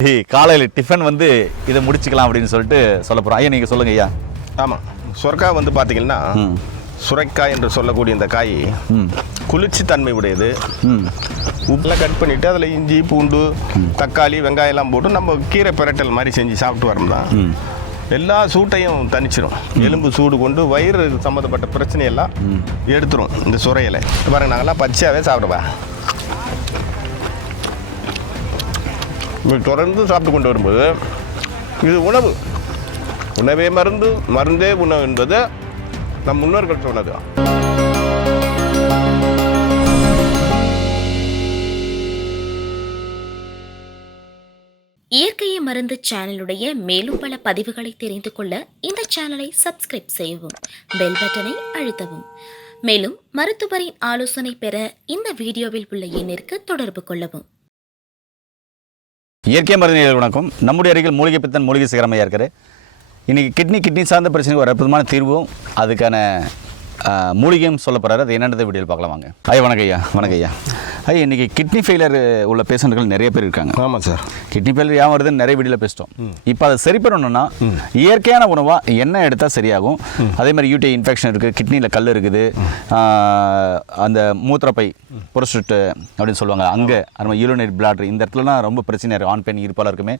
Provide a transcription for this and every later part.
ஏய், காலையில டிஃபன் வந்து இதை முடிச்சுக்கலாம் அப்படின்னு சொல்லிட்டு சொல்ல போறோம். ஐயா நீங்க சொல்லுங்க ஐயா. ஆமாம் சுரக்காய் வந்து பார்த்தீங்கன்னா. சுரைக்காய் என்று சொல்லக்கூடிய இந்த காய் குளிர்ச்சி தன்மை உடையது. உப்பெல்லாம் கட் பண்ணிவிட்டு அதில் இஞ்சி பூண்டு தக்காளி வெங்காயம் எல்லாம் போட்டு நம்ம கீரை பிரட்டல் மாதிரி செஞ்சு சாப்பிட்டு வரோம் தான் ம். எல்லா சூட்டையும் தணிச்சிரும். எலும்பு சூடு கொண்டு வயிறு சம்மந்தப்பட்ட பிரச்சனையெல்லாம் எடுத்துரும் இந்த சுரையில. பாருங்க நாங்கள்லாம் பச்சையாகவே சாப்பிடுவா இப்படி தொடர்ந்து சாப்பிட்டு கொண்டு வரும்போது இது உணவு. உணவே மருந்து மருந்தே உணவு என்பது நம் முன்னோர்கள் சொன்னது. இயற்கையை மருந்து சேனலுடைய மேலும் பல பதிவுகளை தெரிந்து கொள்ள இந்த சேனலை சப்ஸ்கிரைப் செய்யவும் பெல் பட்டனை அழுத்தவும். மேலும் மருத்துவரின் ஆலோசனை பெற இந்த வீடியோவில் உள்ள எண்ணிற்கு தொடர்பு கொள்ளவும். இயற்கை மருந்து வணக்கம். நம்முடைய அருகில் மூலிகை பித்தன் மூலிகை சிகரமையாக இருக்கிற இன்றைக்கி கிட்னி கிட்னி சார்ந்த பிரச்சனைக்கு ஒரு அற்புதமான தீர்வும் அதுக்கான மூலிகையும் சொல்ல போகிறாரு அது என்னன்றதை வீடியோவில் பார்க்கலாம் வாங்க. ஐயா வணக்கம் ஐயா வணக்கம் ஐயா. ஐயா இன்றைக்கி கிட்னி ஃபெயிலியர் உள்ள பேஷண்ட்கள் நிறைய பேர் இருக்காங்க. ஆமாம் சார் கிட்னி ஃபெயிலியர் ஏன் வருதுன்னு நிறைய வீடியோவில் பேசிட்டோம். இப்போ அதை சரி பண்ணணும்னா இயற்கையான உணவாக என்ன எடுத்தால் சரியாகும். அதே மாதிரி யூடி இன்ஃபெக்ஷன் இருக்குது கிட்னியில் கல் இருக்குது அந்த மூத்திரப்பை புரஸ்டிட்டு அப்படின்னு சொல்லுவாங்க. அங்கே நம்ம யூரினரி பிளாட்ரு இந்த இடத்துலலாம் ரொம்ப பிரச்சனையாக இருக்குது ஆண் பெண் இருப்பாளர் இருக்குமே.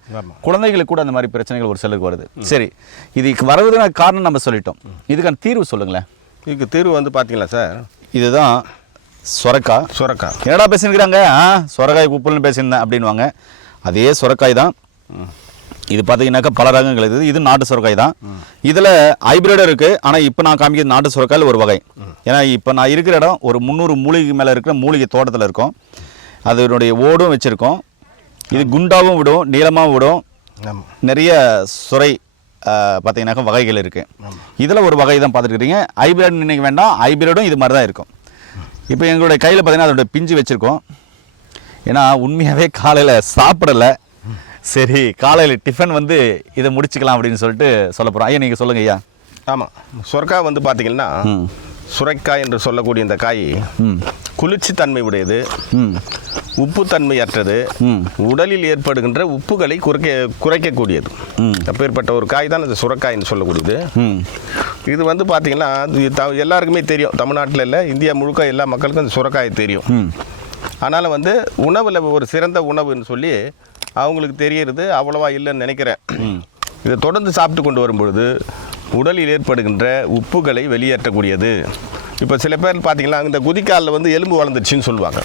குழந்தைகளுக்கு கூட அந்த மாதிரி பிரச்சனைகள் ஒரு சிலருக்கு வருது. சரி இதுக்கு வரதுக்கான காரணம் நம்ம சொல்லிட்டோம். இதுக்கான தீர்வு சொல்லுங்களேன். இதுக்கு தீர்வு வந்து பார்த்தீங்களா சார் இதுதான் சொரக்காய் சுரக்காய் என்னடா பேசியிருக்கிறாங்க ஆ சொரக்காய் குப்பல்னு பேசியிருந்தேன் அப்படின்வாங்க அதே சொரக்காய் தான். இது பார்த்தீங்கன்னாக்கா பல ரகங்கள் இருக்குது இது நாட்டு சுரக்காய் தான். இதில் ஹைபிரிடும் இருக்குது ஆனால் இப்போ நான் காமிக்கிறது நாட்டு சுரக்காயில் ஒரு வகை. ஏன்னா இப்போ நான் இருக்கிற இடம் ஒரு முந்நூறு மூலிகை மேலே இருக்கிற மூலிகை தோட்டத்தில் இருக்கும். அதனுடைய ஓடும் வச்சுருக்கோம். இது குண்டாவும் விடும் நீளமாகவும் விடும். நிறைய சுரை பார்த்தீங்கன்னாக்கா வகைகள் இருக்குது இதில் ஒரு வகை தான் பார்த்துருக்குறீங்க. ஹைபிரிட் நினைக்க வேண்டாம். ஹைபிரிடும் இது மாதிரி தான் இருக்கும். இப்போ எங்களுடைய கையில் பார்த்தீங்கன்னா அதோட பிஞ்சு வச்சுருக்கோம். ஏன்னா உண்மையாகவே காலையில் சாப்பிடலை. சரி காலையில் டிஃபன் வந்து இதை முடிச்சுக்கலாம் அப்படின்னு சொல்லிட்டு சொல்ல போகிறோம் ஐயா நீங்கள் சொல்லுங்கள் ஐயா. ஆமாம் சுரக்காய் வந்து பார்த்தீங்கன்னா சுரைக்காய் என்று சொல்லக்கூடிய இந்த காய் ம். குளிர்ச்சி தன்மை உடையது ம் உப்புத்தன்மையற்றது. ம். உடலில் ஏற்படுகின்ற உப்புகளை குறைக்க குறைக்கக்கூடியது. அப்பேற்பட்ட ஒரு காய் தான் இந்த சுரக்காய்ன்னு சொல்லக்கூடியது. இது வந்து பார்த்தீங்கன்னா எல்லாருக்குமே தெரியும். தமிழ்நாட்டில் இல்லை இந்தியா முழுக்க எல்லா மக்களுக்கும் இந்த சுரக்காய் தெரியும். ஆனாலும் வந்து உணவில் ஒரு சிறந்த உணவுன்னு சொல்லி அவங்களுக்கு தெரியறது அவ்வளவா இல்லைன்னு நினைக்கிறேன். இதை தொடர்ந்து சாப்பிட்டு கொண்டு வரும்பொழுது உடலில் ஏற்படுகின்ற உப்புகளை வெளியேற்றக்கூடியது. இப்போ சில பேர் பார்த்தீங்கன்னா இந்த குதிக்காலில் வந்து எலும்பு வளர்ந்துருச்சுன்னு சொல்லுவாங்க.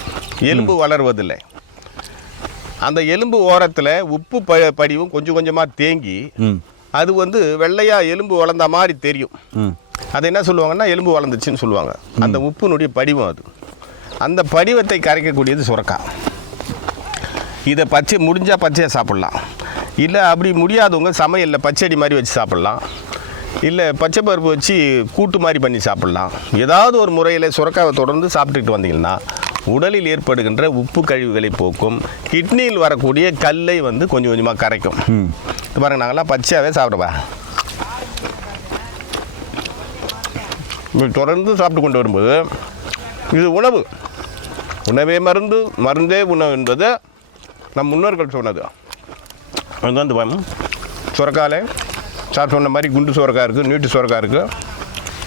எலும்பு வளர்வதில்லை. அந்த எலும்பு ஓரத்தில் உப்பு ப படிவும் கொஞ்சம் கொஞ்சமாக தேங்கி அது வந்து வெள்ளையாக எலும்பு வளர்ந்த மாதிரி தெரியும். அதை என்ன சொல்லுவாங்கன்னா எலும்பு வளர்ந்துச்சுன்னு சொல்லுவாங்க. அந்த உப்புனுடைய படிவம் அது. அந்த படிவத்தை கரைக்கக்கூடியது சுரக்காய் இதை பச்சை முடிஞ்சால் பச்சையாக சாப்பிட்லாம். இல்லை அப்படி முடியாதவங்க சமையலில் பச்சடி மாதிரி வச்சு சாப்பிட்லாம். இல்லை பச்சை பருப்பு வச்சு கூட்டு மாதிரி பண்ணி சாப்பிட்லாம். ஏதாவது ஒரு முறையில் சுரக்காவை தொடர்ந்து சாப்பிட்டுட்டு வந்தீங்கன்னா உடலில் ஏற்படுகின்ற உப்பு கழிவுகளை போக்கும். கிட்னியில் வரக்கூடிய கல்லை வந்து கொஞ்சம் கொஞ்சமாக கரைக்கும். இது பாருங்க நாங்கள்லாம் பச்சையாகவே சாப்பிடுவா தொடர்ந்து சாப்பிட்டு கொண்டு வரும்போது இது உணவு. உணவே மருந்து மருந்தே உணவு என்பது நம் முன்னோர்கள் சொன்னது. வந்து பாருங்க, சுரக்காயில் சார் சொன்ன மாதிரி குண்டு சுரக்காய் இருக்குது நீட்டு சுரக்காய் இருக்குது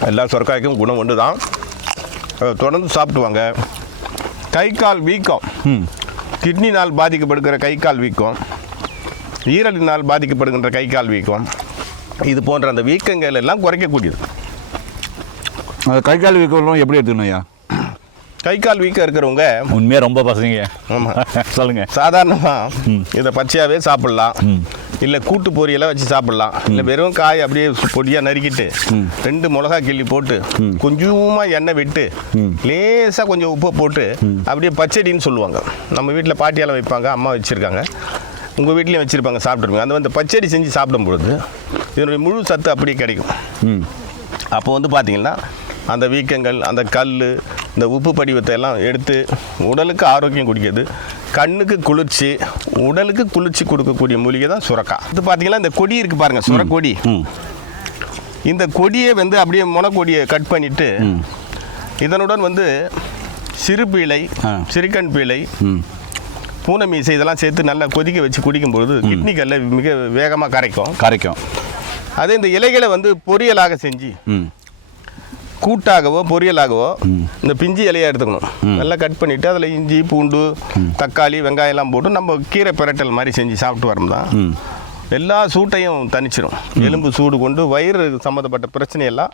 எல்லா சுரக்காய்க்கும் குணம் ஒன்று தான் தொடர்ந்து சாப்பிடுவாங்க கை கால் வீக்கம். ம். கிட்னினால் பாதிக்கப்படுகிற கை கால் வீக்கம். ஈரலினால் பாதிக்கப்படுகின்ற கை கால் வீக்கம். இது போன்ற அந்த வீக்கங்கள் எல்லாம் குறைக்கக்கூடியது. அது கை கால் வீக்கம் எப்படி எடுத்துக்கணும் ஐயா? கை கால் வீக்கம் இருக்கிறவங்க உண்மையாக ரொம்ப பசங்க. ஆமாம் சொல்லுங்கள் சாதாரணமாக இதை பச்சையாகவே சாப்பிட்லாம். ம். இல்லை கூட்டு பொரியலை வச்சு சாப்பிட்லாம். இல்லை வெறும் காய் அப்படியே பொடியாக நறுக்கிட்டு ரெண்டு மிளகா கிள்ளி போட்டு கொஞ்சமாக எண்ணெய் விட்டு லேசாக கொஞ்சம் உப்பை போட்டு அப்படியே பச்சடின்னு சொல்லுவாங்க. நம்ம வீட்டில் பாட்டியால் வைப்பாங்க அம்மா வச்சுருக்காங்க. உங்கள் வீட்லேயும் வச்சுருப்பாங்க சாப்பிட்ருப்பீங்க அந்த வந்து பச்சடி செஞ்சு சாப்பிடும் பொழுது இதனுடைய முழு சத்து அப்படியே கிடைக்கும். அப்போ வந்து பார்த்தீங்கன்னா அந்த வீக்கங்கள் அந்த கல் இந்த உப்பு படிவத்தை எல்லாம் எடுத்து உடலுக்கு ஆரோக்கியம் குடிக்கிறது கண்ணுக்கு குளிர்ச்சி உடலுக்கு குளிர்ச்சி கொடுக்கக்கூடிய மூலிகை தான் சுரக்காய் இது பார்த்தீங்கன்னா இந்த கொடி இருக்குது பாருங்கள் சுரக்கொடி. இந்த கொடியை வந்து அப்படியே முனக்கொடியை கட் பண்ணிவிட்டு இதனுடன் வந்து சிறு பீளை ஆ. சிறுகண் பீளை பூனை மீசை இதெல்லாம் சேர்த்து நல்லா கொதிக்க வச்சு குடிக்கும்பொழுது கிட்னி கல்ல மிக வேகமாக கரைக்கும். கரைக்கும். அதே இந்த இலைகளை வந்து பொரியலாக செஞ்சு கூட்டாகவோ பொரியலாகவோ இந்த பிஞ்சு இலையை எடுத்துக்கணும். நல்லா கட் பண்ணிவிட்டு அதில் இஞ்சி பூண்டு தக்காளி வெங்காயம்லாம் போட்டு நம்ம கீரை பிரட்டல் மாதிரி செஞ்சு சாப்பிட்டு வரோம்னா எல்லா சூட்டையும் தணிச்சிரும் எலும்பு சூடு கொண்டு வயிறு சம்மந்தப்பட்ட பிரச்சனையெல்லாம்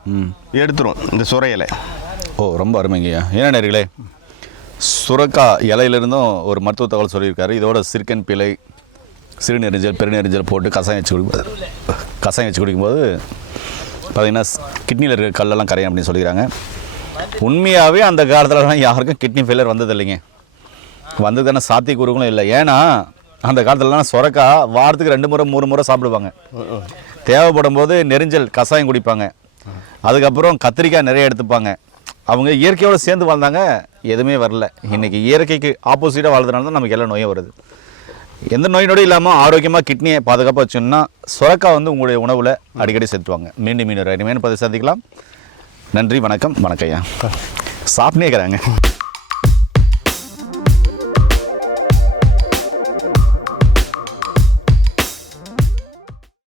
எடுத்துரும் இந்த சுரை இலை. ஓ ரொம்ப அருமைங்கய்யா ஏன்னா நேர்களே சுரக்கா இலையிலிருந்தும் ஒரு மருத்துவ தகவல் சொல்லியிருக்காரு. இதோட சிறுக்கன் பிழை சிறுநெரிஞ்சல் பெருநெரிஞ்சல் போட்டு கசாயம் வச்சு குடிக்கும்போது கசாயம் வச்சு குடிக்கும்போது பார்த்தீங்கன்னா கிட்னியில் இருக்கிற கல்லெல்லாம் கரையும் அப்படின்னு சொல்லிக்கிறாங்க. உண்மையாகவே அந்த காலத்துலலாம் யாருக்கும் கிட்னி ஃபெயிலியர் வந்தது இல்லைங்க. வந்ததுக்கான சாத்தியக்கூறுகளும் இல்லை. ஏன்னா அந்த காலத்துலலாம் சுரக்கா வாரத்துக்கு ரெண்டு முறை மூணு முறை சாப்பிடுவாங்க. தேவைப்படும் போது நெரிஞ்சல் கசாயம் குடிப்பாங்க. அதுக்கப்புறம் கத்திரிக்காய் நிறைய எடுத்துப்பாங்க. அவங்க இயற்கையோடு சேர்ந்து வாழ்ந்தாங்க. எதுவுமே வரல. இன்றைக்கி இயற்கைக்கு ஆப்போசிட்டாக வாழ்றதுனால தான் நமக்கு எல்லா நோயும் வருது. எந்த நோய் நொடி இல்லாமல் ஆரோக்கியமாக கிட்னியை பாதுகாப்பாக வச்சோம்னா சுரக்காய் வந்து உங்களுடைய உணவில் அடிக்கடி சேர்த்துவாங்க மீண்டும் மீண்டும் இனிமேல் பதிவு சந்திக்கலாம். நன்றி வணக்கம் வணக்கம் ஐயா. சாப்பிட்டே இருக்கிறாங்க.